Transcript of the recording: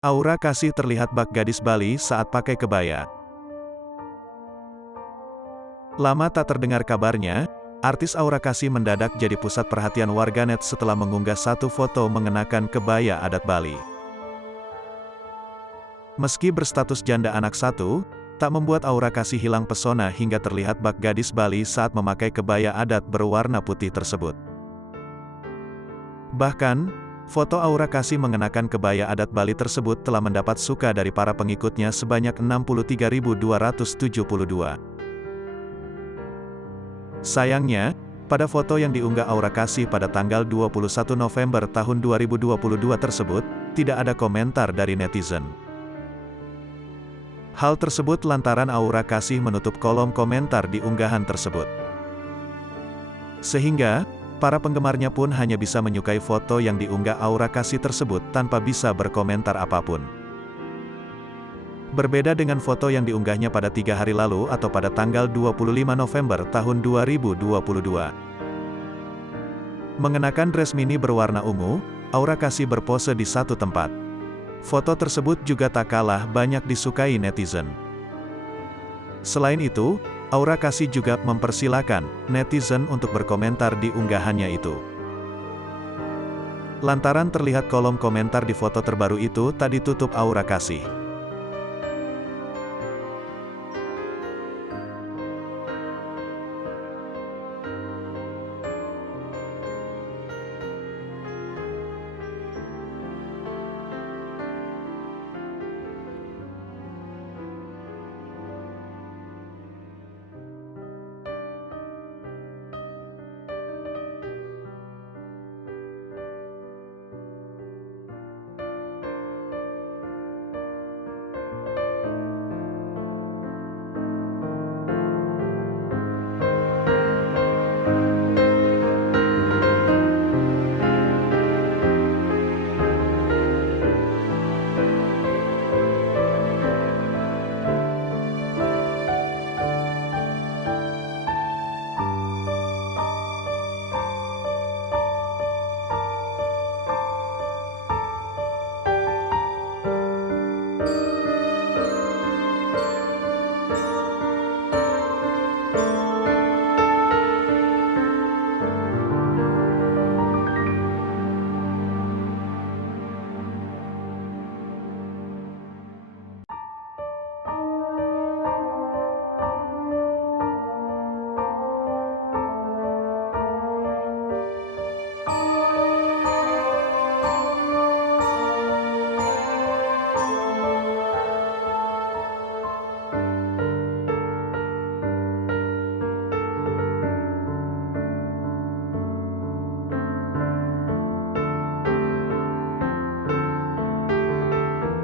Aura Kasih terlihat bak gadis Bali saat pakai kebaya. Lama tak terdengar kabarnya, artis Aura Kasih mendadak jadi pusat perhatian warganet setelah mengunggah satu foto mengenakan kebaya adat Bali. Meski berstatus janda anak satu, tak membuat Aura Kasih hilang pesona hingga terlihat bak gadis Bali saat memakai kebaya adat berwarna putih tersebut. Bahkan, foto Aura Kasih mengenakan kebaya adat Bali tersebut telah mendapat suka dari para pengikutnya sebanyak 63.272. Sayangnya, pada foto yang diunggah Aura Kasih pada tanggal 21 November tahun 2022 tersebut, tidak ada komentar dari netizen. Hal tersebut lantaran Aura Kasih menutup kolom komentar di unggahan tersebut. Sehingga, para penggemarnya pun hanya bisa menyukai foto yang diunggah Aura Kasih tersebut tanpa bisa berkomentar apapun. Berbeda dengan foto yang diunggahnya pada 3 hari lalu atau pada tanggal 25 November tahun 2022. Mengenakan dress mini berwarna ungu, Aura Kasih berpose di satu tempat. Foto tersebut juga tak kalah banyak disukai netizen. Selain itu, Aura Kasih juga mempersilahkan netizen untuk berkomentar di unggahannya itu. Lantaran terlihat kolom komentar di foto terbaru itu tak ditutup Aura Kasih.